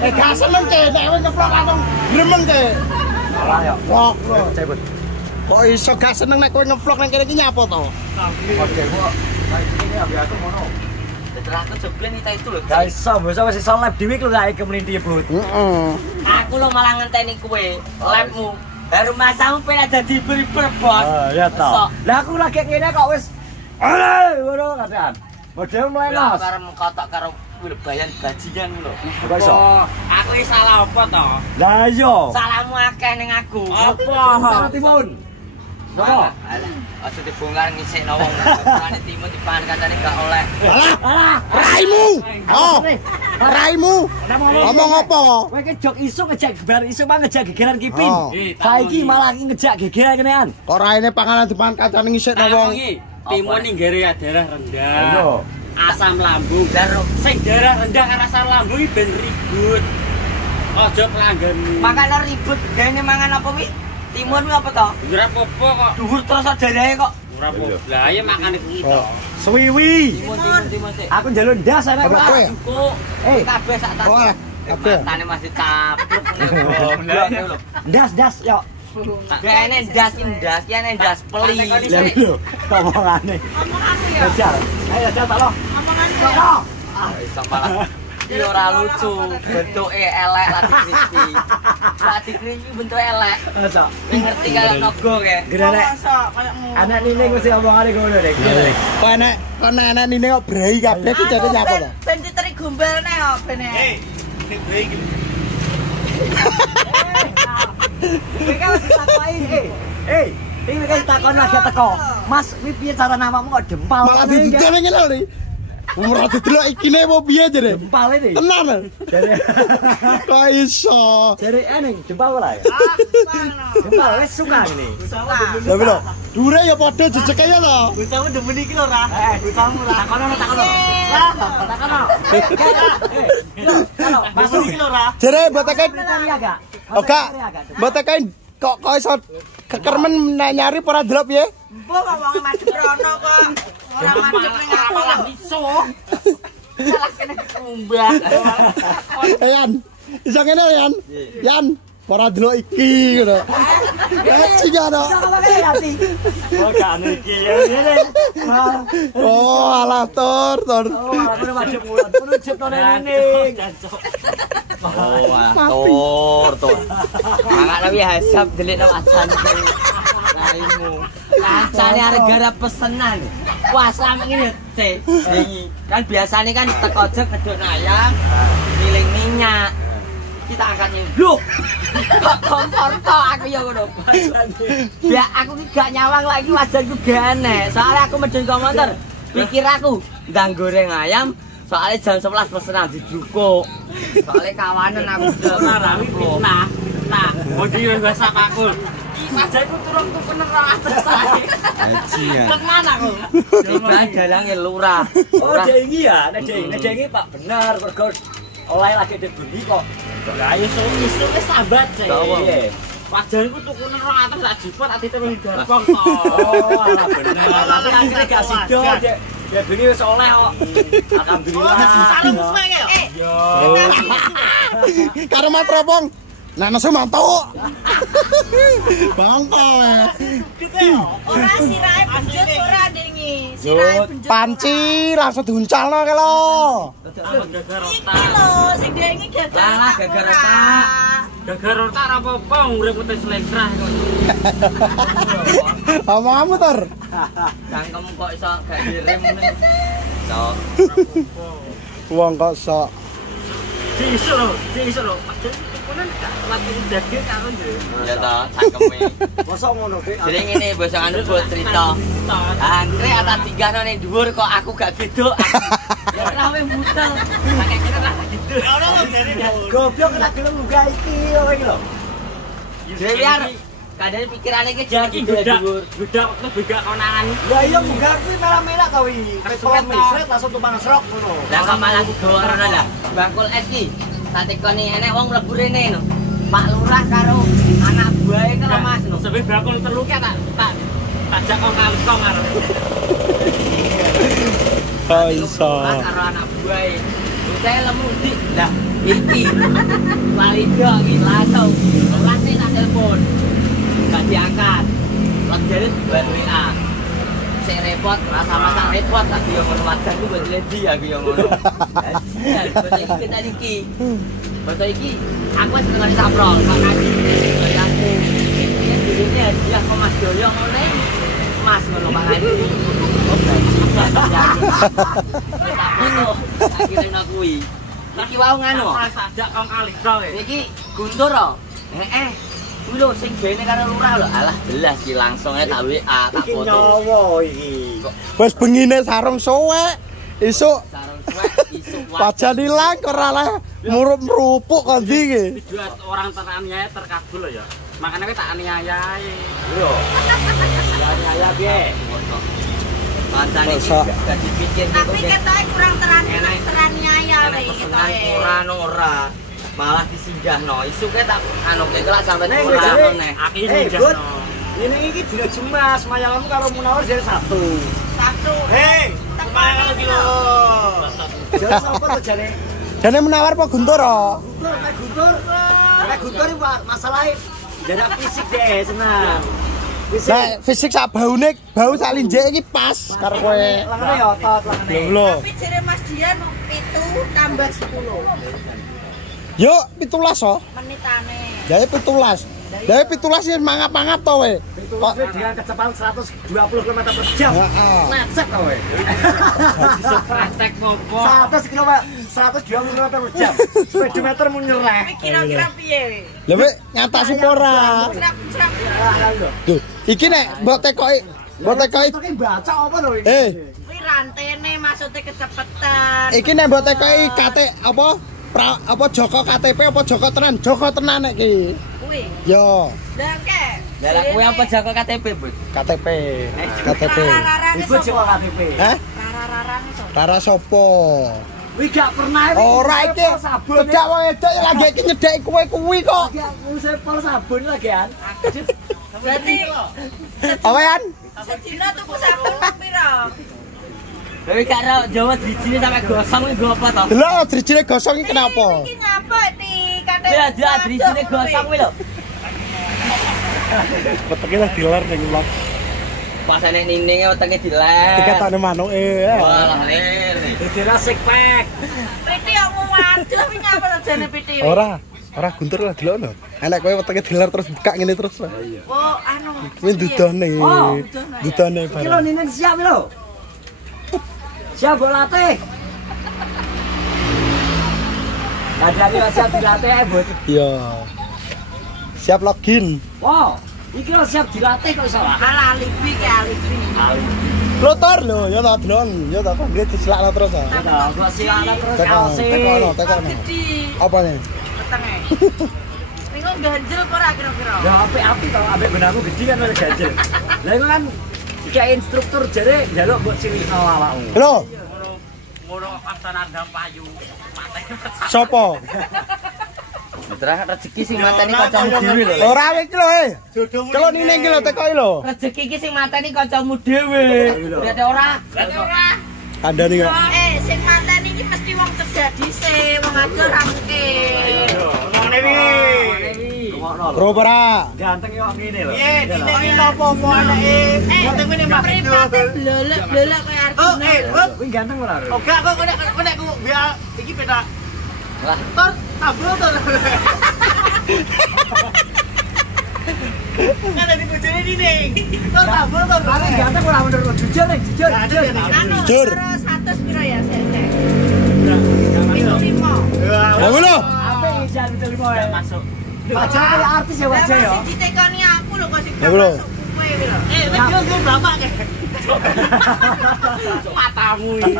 Gak seneng ke, nek kowe ngeplok langsung gremeng ke. Salah ya. Vlog. Cepet. Kok iso gak seneng nek kowe ngevlog nang kene iki nyapa to? Oke, kok ini aku ngono. Setelah aku jeblen itu lho. Guys, bisa wis iso live dhewe lho kae kemelinti Bud. Heeh. Aku lo malah ngenteni kowe, live-mu. Baru masamu pengen dadi beriber, Bos. Ya toh. Lah aku lagi ngene kok wis ngono katean. Model melenos. Karo mengkotok karo bayan bajingan lho. Kok iso? Aku iki salah apa to? Lah iya. Salahmu akeh ning aku. Karo timun. Apa? Alah, aja dibongkar ngisikno wong.Ane timun dipangan kancane gak oleh. Alah, raimu. Oh. Raimu. Ngomong apa kok? Kowe ki jok isu ngejak bar isu mah ngejak gegeran kipin. Oh. Saiki malah ngejak gegeran kenean. Kok raine panganan dipangan kancane ngisikno wong. Timun ning gere darah rendah. Iya. Asam lambung. Sing darah rendah karo asam lambung iki ben ribut. Aja kelanggeni. Makane ribut gene mangan apa kuwi? Timun kuwi apa to? Ora apa-apa kok. Dhuwur terus darahe kok. Ora apa. Lah iya makane kuwi to. Swiwi. Timun sik. Aku njaluk ndas arek Apa kowe? Cukup. Kabeh sak tas. Oh, kabeh. Matane masih capluk. Goblok lho. Das yo. Kene ndas ndas peli. Lah lho, omongane. Jajal. Ayo jajal tak lo. Omongane. Iso malah iki ora lucu, bentuke elek lati crispy. Lati crispy bentuke elek. Masa. Ngerti kaya nogo ke. Gerane. Anak nining mesti omongane ngono deh. Kok enek nine kok brai kabeh iki jane nyapa to? Ben diteri gombalne yo bene. Kowe kan wis takoki. Iki kan takon lagi teko. Mas, kuwi piye cara namamu kok dempal? Malah didol ngene lho. Ora didelok ikine apa piye jare? Dempal ini. Tenan. Jare Kok iso? jare eneng dempal ora ya? Dempal wis suka ini. Lah piro? Dure ya padha jejeke ya to. Bocahmu demen iki lho ra. Bocahmu ra. Takono. Lah, takono. Masuk iki lho ra. Jare mboteken agak. Oh gak. Mboteken kok iso kekermen nyari ora delok piye? Mbok kok wong madhep rono kok. Ora madhep ning Malah iso. Salah kene kumbah. Yan, iso ngene Yan. Yan, ora delok iki ngono. Cigano. Oh, gak iki ya ngene. Oh, alah tur. Oh, aku madhep mulut. Menuju to nining. Oh, tur. Mangane wi hasab delikno ajane. Raimu. Ajane arep gara pesenan. Wah, sampe ngene, Cek. Kan biasanya kan teko aja ngeduk ayam, giling minyak. Kita angkatnya. Loh. Kok kompor tok aku ya ngono. Ya aku ki gak nyawang lagi wajanku gane. Soalnya aku medun komentar. Pikir aku ndang goreng ayam. Soalnya jam 11 pesenan didrukuk. Soalnya kawanan aku Ora rawi fitnah. Nah, modi wis bahasa pakul. Wajanku turun tuku nang atas ae. Bajingan. Tenan aku. Tiba dalange lurah. Oh, jengi ya, nek jengi Pak bener mergo oleh lagi dibeli kok. Lah iso wis sambat sih. Iya. Wajanku tuku nang atas tak jipot ati terus garbong to. Oh, alah bener. Tapi akhirnya gak sido, Dek. Ya beli wis oleh kok. Alhamdulillah. Salam semenge yo. Yo. Karo matropong. Nah, nesu mantuk. Bangkol. Ora sirahe benjut ora dengi. Sirahe benjut. Panci langsung diuncalno ke lo. Iki lho sing dengi gagal. Alah, gagal otak. Gagar otak ora apa-apa urip wis lekrah kok. Omongmu tur. Cangkem kok iso gak direm ngene. Iso. Wong kok sok. Iso lho. Kuwi gak lati daging karo yo. Ya ta, cangkeme. Mosok ngono ki. Jadi ngene bos anu buat cerita. Angkre ana tinggalno ning dhuwur kok aku gak gedok. Ya ora we mutel. Pakai kene ra gedok. Ora lho jare Goblok nek gelem munggah iki kowe iki lho. Biar kadang pikirane iki jadi gitu ya gudak. dhuwur. Gudak lebih gak konangan. Lah iya munggah kuwi merah-merah to wi. Pesret mesret langsung tumpang srok ngono. Lah kok malah gorono lah. Bangkul es ki. Tak tekoni enek wong mlebu rene no. Pak Lurah karo anak buahe karo Mas no. Sebab bakul telu ki tak jak kok kangkong arep. Kok iso. Karo anak buahe. Saya lemu di. Lah, iki. Lali dok iki langsung. Langsung tak telepon. Enggak diangkat. Lagi buat WA. Sing repot, rasa masak repot tapi yo ngono wajan ku buat ledi aku yo ngono. Ya, foto iki kita iki. Foto iki aku wis nang saprol, makane ya aku. Ya dene dia kok Mas Doyo ngene. Mas ngono makane. Oh, akhirnya kuwi. Iki wau nganu. Sajak kong alisa kowe. Iki Guntur kok. Kuwi lho sing bene karo lurah lho. Alah jelas iki langsung ae tak WA, tak Iki foto. nyawa iki. Wis bengine sarung suwek. Isuk Sarung suwek, isuk pajan ilang kok ora leh murup-merupuk kok ndi iki. Dibuat orang teraniaya terkabul ya. Makanya kowe tak aniayai. Yo. Ya piye? Pancane iki Masa. gak dipikir Tapi ketoke kurang teraniaya Enak iki pesenan ketoke. ora. Malah disinggahno. Isuke tak anu kira sampe Nek ora jare meneh. Aki Bud. singgahno. Ini iki dina Jumas, mayalanmu karo Munawar jadi Sabtu. Satu. Hei, kemarin kalau kilo. Jadi apa tuh jane? Jane menawar apa Guntur? Nek Guntur iki masalah jarak fisik deh, senang. Fisik. Nah, fisik sak baune, bau sak linjek iki pas karo kowe. Langane ya otot langane. Lho. Tapi jere Mas Dian 7 tambah 10 Yo 17 oh. menitane. Jae 17. Jae 17 sing mangap-mangap to we. Kok dengan kecepatan 120 km/jam. Heeh. Macet kowe. Praktek mopo. 100 km, 120 km/jam. Speedometer mun nyereh. Tapi kira-kira piye? Lha we ngatasi apa ora? Cerap-cerap. Duh, iki nek mbok tekoki Iki baca apa lho iki? Kuwi rantene maksudnya kecepetan. iki nek mbok tekoki kate apa Joko KTP apa Joko tenan? Joko tenan nek iki. Kuwi. Yo, Lah ke. Lah kuwi apa jago KTP, Bud? KTP. KTP. Rararane Iku Jawa sapa? KTP. Hah? Rararane sapa? Rara sopo? Wih gak pernah Ora iki. sabun. Cedak wong edok ya lagi iki nyedeki kowe kuwi kok. Lagi aku sepol sabun lagi kan. Berarti Awean? sedina tuku sabun piro? Tapi karo Jawa dijine sampe gosong iki go apa to? Lho, drijine gosong iki kenapa? Iki ngapa di KTP? Ya dia dijine gosong kuwi lho. Wetenge lah dilar ning lok. Pas nek nininge wetenge dilek. Dikatane manuke. Walah lir. Dira six pack. Piti yang waduh iki ngapa to jane piti? Ora Guntur lah delokno. Enek kowe wetenge dilar terus buka ngene terus. Oh, anu. Kuwi dudone. Oh, Dudone Iki lho ninen siap lho. Siap mbok latih. Hati-hati siap dilatih Bud. Iya. Siap login. Wow, iki lho siap dilatih kok iso. Ala alibi ki alibi. Lotor lho, ya tak delon. Ya tak kangge diselakno terus. Gua sialan terus Tekono, kaose. tekono. Gede. Apa nih? Wetenge. Ringo ganjel kok ora kira-kira. Ya apik-apik to, ambek benangku gede kan wis ganjel. Lah iku kan kayak instruktur jare njaluk mbok cilikno awakmu. Lho, Ngono kapten Ardam Payu. sopo? Terus rezeki sing mateni kancamu dhewe lho. Ora iki lho, Celon ini iki lho tekoki lho. Rezeki iki sing mateni kancamu dhewe. Berarti ora. Ora. Kandhani kok. Sing mantan iki mesti wong cedhak dhisik, wong ado ra mungkin. Ngene iki. Bro ora. Ganteng yo ngene lho. Iki nopo-opo anake. Ganteng ngene Mas. Blelek kaya Arjuna. Kuwi ganteng ora? Enggak kok nek ku biar iki beda. Lah, Tor tablo tor. Kan di bojone Nining. Tor tablo tor. Tapi ganteng ora menurut jujur nih, jujur. Anu, Jur. karo 100 piro ya, Sek? Masuk. 55. Lah lho. Apik iki jan 75 ya. Masuk. Wajah kayak artis ya wajah ya. Sing ditekoni aku lho kok sing Ya, bro. masuk kowe piro. Gue bapak deh. Matamu ini.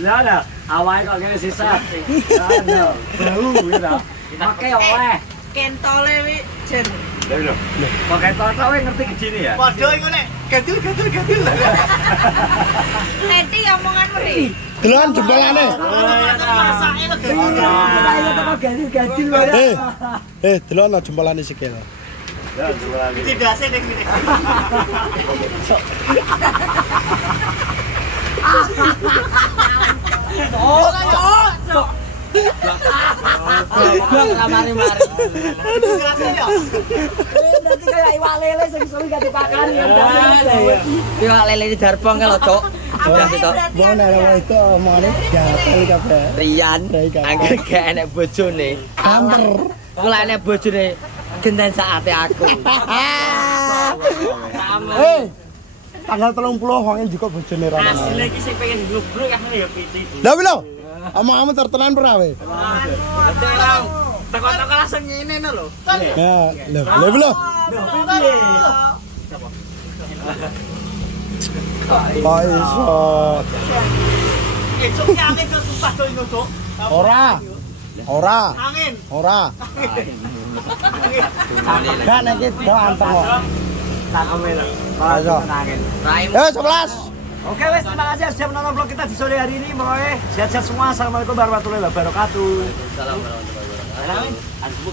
Lah ada, awake kok kene sisat. Lah, bau gitu. Oke oleh. Kentole wi jen. Lho. Pakai toto kowe ngerti gedine ya? Podo iku nek gantul. Nanti omongan meri. Delon jempolane. Masake lho Ora iya teko ganti-ganti wae. Delon jempolane sikil. Tidase ning ngene. Bang mari-mari. Berarti kayak iwak lele sing suwi gak dipakan ya. Iwak lele di Darpong kalau, Cok. Sudah sih, Cok. Wong nek itu omongane gatel kabeh. Rian, angger gak enek bojone. Amper. Kula enek bojone genten saate aku. Tanggal 30 wonge juga bojone ra. Asli iki sing pengen nglubruk kan ya piti. Lah lho. Omong-omong tertenan ora we? Teko-teko langsung ngene lho. Ya, lho lho. Kok iso? Cuk ki angin terus sumpah do ino, Cuk. Ora. Angin. Ora. Gak nek iki do anteng kok. Tak komen. Ayo. Raimu. 11. Oke wes, terima kasih sudah menonton vlog kita di sore hari ini. Sehat-sehat semua. Assalamualaikum warahmatullahi wabarakatuh. Assalamualaikum warahmatullahi wabarakatuh.